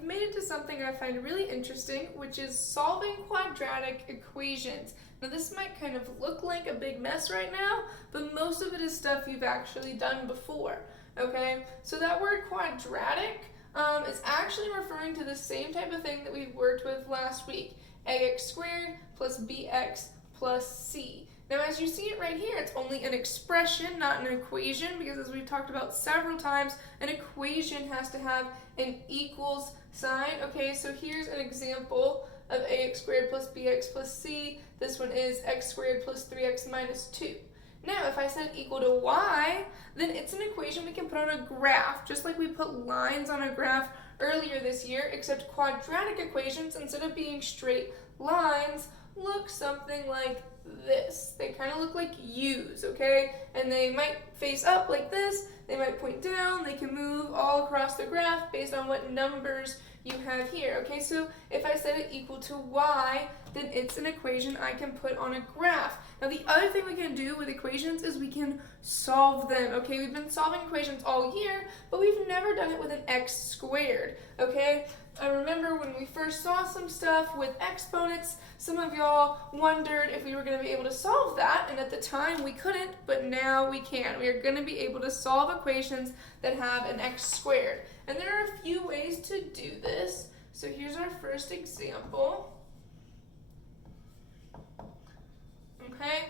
we've made it to something I find really interesting, which is solving quadratic equations. Now this might kind of look like a big mess right now, but most of it is stuff you've actually done before, okay? So that word quadratic is actually referring to the same type of thing that we worked with last week, ax squared plus bx plus c. Now as you see it right here, it's only an expression, not an equation, because as we've talked about several times, an equation has to have an equals sign. Okay, so here's an example of ax squared plus bx plus c. This one is x squared plus 3x minus 2. Now if I said equal to y, then it's an equation we can put on a graph, just like we put lines on a graph earlier this year, except quadratic equations, instead of being straight lines, look something like this. They kind of look like U's, okay? And they might face up like this, they might point down, they can move all across the graph based on what numbers you have here, okay? So if I set it equal to y, then it's an equation I can put on a graph. Now the other thing we can do with equations is we can solve them, okay? We've been solving equations all year, but we've never done it with an x squared, okay? I remember when we first saw some stuff with exponents, some of y'all wondered if we were going to be able to solve that, and at the time we couldn't, but now we can. We are going to be able to solve equations that have an x squared. And there are a few ways to do this. So here's our first example. Okay,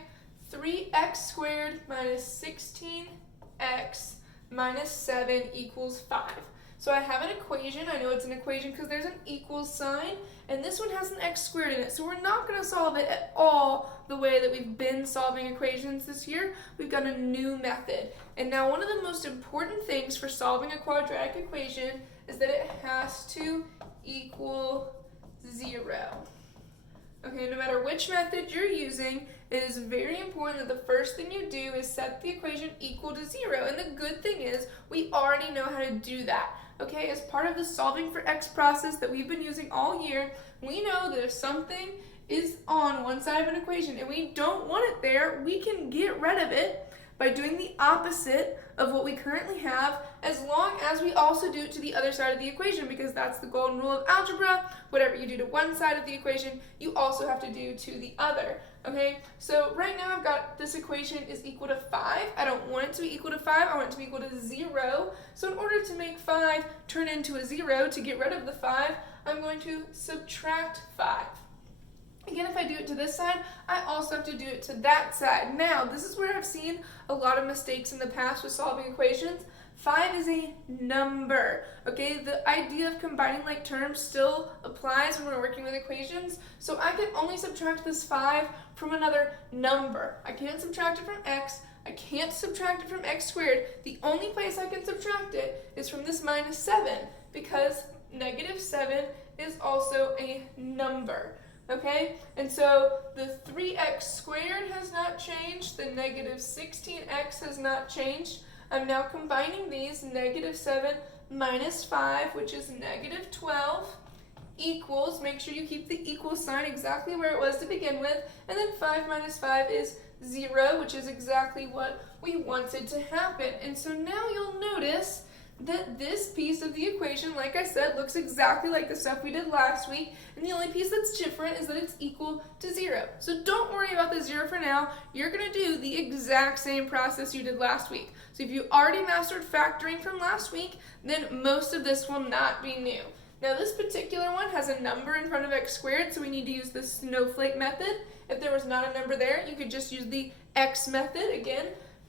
3x squared minus 16x minus 7 equals 5. So I have an equation. I know it's an equation because there's an equals sign, and this one has an x squared in it. So we're not going to solve it at all the way that we've been solving equations this year. We've got a new method. And now one of the most important things for solving a quadratic equation is that it has to equal 0. Okay, no matter which method you're using, it is very important that the first thing you do is set the equation equal to 0. And the good thing is we already know how to do that. Okay, as part of the solving for x process that we've been using all year, we know that if something is on one side of an equation and we don't want it there, we can get rid of it by doing the opposite of what we currently have, as long as we also do it to the other side of the equation, because that's the golden rule of algebra. Whatever you do to one side of the equation, you also have to do to the other. Okay, so right now I've got this equation is equal to 5. I don't want it to be equal to 5, I want it to be equal to 0. So in order to make 5 turn into a 0, to get rid of the 5, I'm going to subtract 5. Again, if I do it to this side, I also have to do it to that side. Now, this is where I've seen a lot of mistakes in the past with solving equations. 5 is a number, okay? The idea of combining like terms still applies when we're working with equations. So I can only subtract this 5 from another number. I can't subtract it from x. I can't subtract it from x squared. The only place I can subtract it is from this minus 7, because negative 7 is also a number. Okay, and so the 3x squared has not changed, the negative 16x has not changed. I'm now combining these, negative 7 minus 5, which is negative 12, equals, make sure you keep the equal sign exactly where it was to begin with, and then 5 minus 5 is 0, which is exactly what we wanted to happen. And so now you'll notice that this piece of the equation, like I said, looks exactly like the stuff we did last week, and the only piece that's different is that it's equal to 0. So don't worry about the 0 for now. You're going to do the exact same process you did last week. So if you already mastered factoring from last week, then most of this will not be new. Now this particular one has a number in front of x squared, so we need to use the snowflake method. If there was not a number there, you could just use the x method again,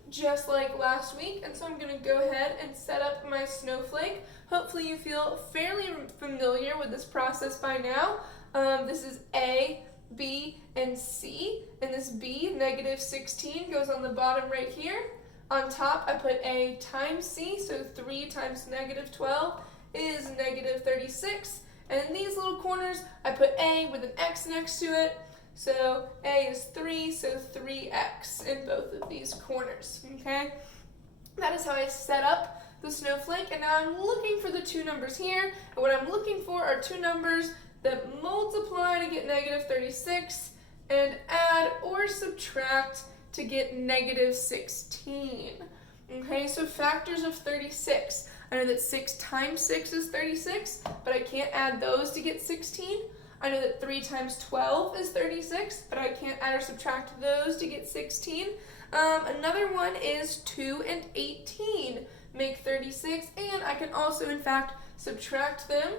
just like last week. And so I'm going to go ahead and set up my snowflake. Hopefully you feel fairly familiar with this process by now. This is A, B, and C. And this B, negative 16, goes on the bottom right here. On top, I put A times C, so 3 times negative 12 is negative 36. And in these little corners, I put A with an X next to it. So A is 3, so 3x in both of these corners, okay? That is how I set up the snowflake, and now I'm looking for the two numbers here, and what I'm looking for are two numbers that multiply to get negative 36 and add or subtract to get negative 16. Okay, so factors of 36. I know that 6 times 6 is 36, but I can't add those to get 16. I know that 3 times 12 is 36, but I can't add or subtract those to get 16. Another one is 2 and 18 make 36, and I can also, in fact, subtract them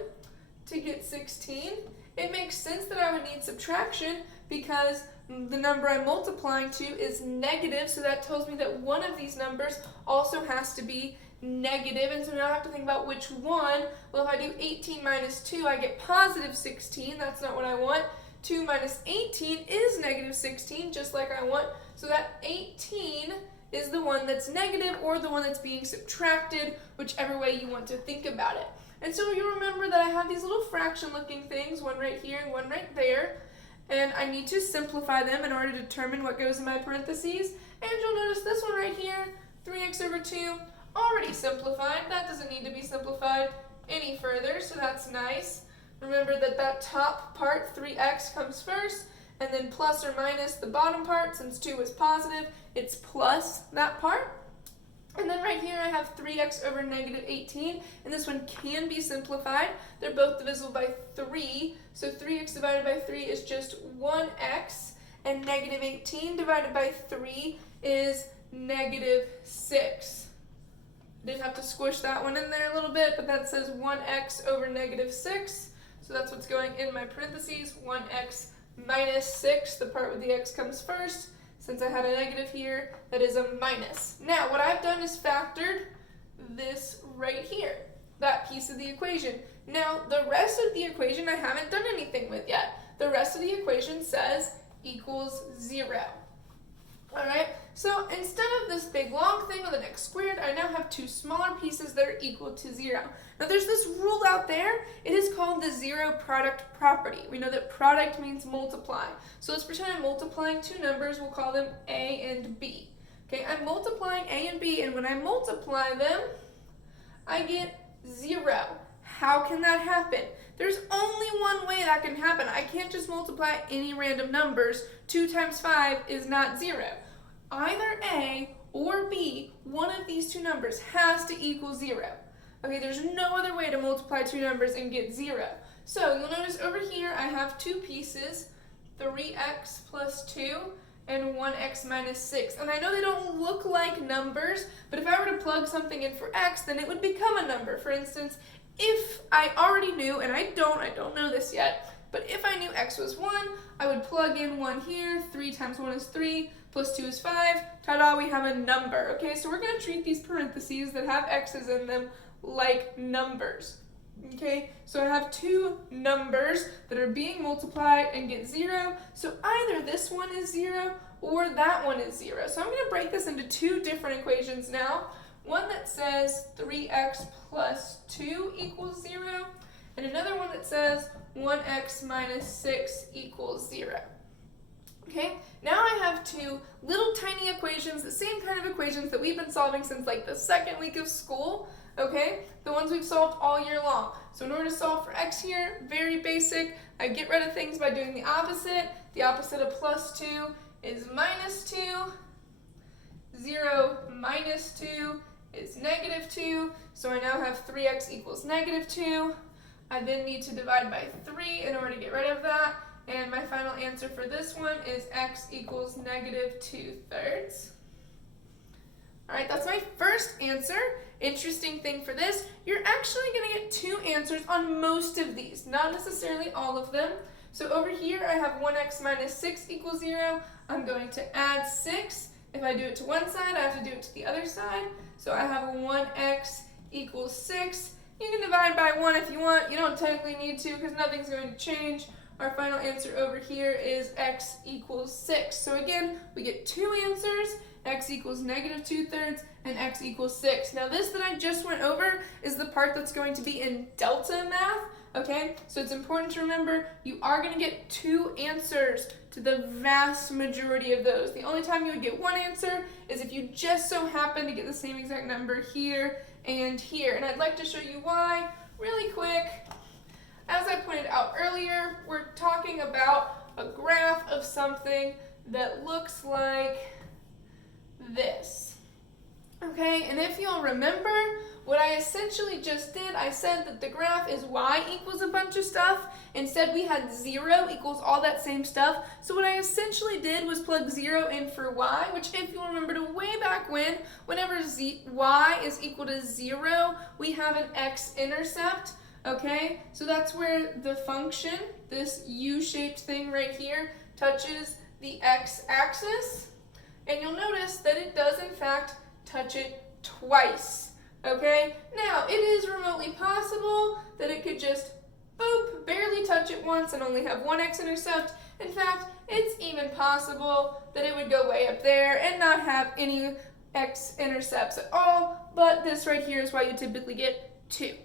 to get 16. It makes sense that I would need subtraction because the number I'm multiplying to is negative, so that tells me that one of these numbers also has to be negative, and so now I have to think about which one. Well, if I do 18 minus 2, I get positive 16. That's not what I want. 2 minus 18 is negative 16, just like I want. So that 18 is the one that's negative or the one that's being subtracted, whichever way you want to think about it. And so you remember that I have these little fraction-looking things, one right here and one right there, and I need to simplify them in order to determine what goes in my parentheses. And you'll notice this one right here, 3x over 2, already simplified. That doesn't need to be simplified any further, so that's nice. Remember that that top part, 3x, comes first, and then plus or minus the bottom part. Since 2 is positive, it's plus that part. And then right here I have 3x over negative 18, and this one can be simplified. They're both divisible by 3, so 3x divided by 3 is just 1x, and negative 18 divided by 3 is negative 6. Didn't have to squish that one in there a little bit, but that says 1x over negative 6, so that's what's going in my parentheses, 1x minus 6, the part where the x comes first. Since I had a negative here, that is a minus. Now, what I've done is factored this right here, that piece of the equation. Now, the rest of the equation I haven't done anything with yet. The rest of the equation says equals 0. All right, so instead of this big long thing with an x squared, I now have two smaller pieces that are equal to 0. Now there's this rule out there. It is called the zero product property. We know that product means multiply. So let's pretend I'm multiplying two numbers. We'll call them a and b. Okay, I'm multiplying a and b, and when I multiply them, I get 0. How can that happen? There's only one way that can happen. I can't just multiply any random numbers. 2 times 5 is not 0. Either A or B, one of these two numbers has to equal 0. Okay, there's no other way to multiply two numbers and get 0. So you'll notice over here I have two pieces, 3x plus 2 and 1x minus 6. And I know they don't look like numbers, but if I were to plug something in for x, then it would become a number. For instance, if I already knew, and I don't know this yet, but if I knew x was 1, I would plug in 1 here, 3 times 1 is 3, plus 2 is 5, ta-da, we have a number. Okay, so we're going to treat these parentheses that have x's in them like numbers. Okay, so I have two numbers that are being multiplied and get 0, so either this one is 0 or that one is 0. So I'm going to break this into two different equations now. One that says 3x plus 2 equals 0, and another one that says 1x minus 6 equals 0. Okay, now I have two little tiny equations, the same kind of equations that we've been solving since like the second week of school, okay? The ones we've solved all year long. So in order to solve for x here, very basic, I get rid of things by doing the opposite. The opposite of plus 2 is minus 2. 0 minus 2 is negative 2, so I now have 3x equals negative 2. I then need to divide by 3 in order to get rid of that, and my final answer for this one is x equals negative 2/3. All right, that's my first answer. Interesting thing for this, you're actually going to get two answers on most of these, not necessarily all of them. So over here I have 1x minus 6 equals 0. I'm going to add 6. If I do it to one side, I have to do it to the other side. So I have 1x equals 6. You can divide by 1 if you want. You don't technically need to because nothing's going to change. Our final answer over here is x equals 6. So again, we get two answers. X equals negative 2/3 and x equals 6. Now this that I just went over is the part that's going to be in delta math. Okay, so it's important to remember you are going to get two answers to the vast majority of those. The only time you would get one answer is if you just so happen to get the same exact number here and here. And I'd like to show you why really quick. As I pointed out earlier, we're talking about a graph of something that looks like this. Okay, and if you'll remember, what I essentially just did, I said that the graph is y equals a bunch of stuff. Instead, we had 0 equals all that same stuff. So what I essentially did was plug 0 in for y, which if you remember to way back when, whenever y is equal to 0, we have an x-intercept. Okay, so that's where the function, this u-shaped thing right here, touches the x-axis. And you'll notice that it does, in fact, touch it twice. Okay, now it is remotely possible that it could just, boop, barely touch it once and only have one x-intercept. In fact, it's even possible that it would go way up there and not have any x-intercepts at all, but this right here is why you typically get 2.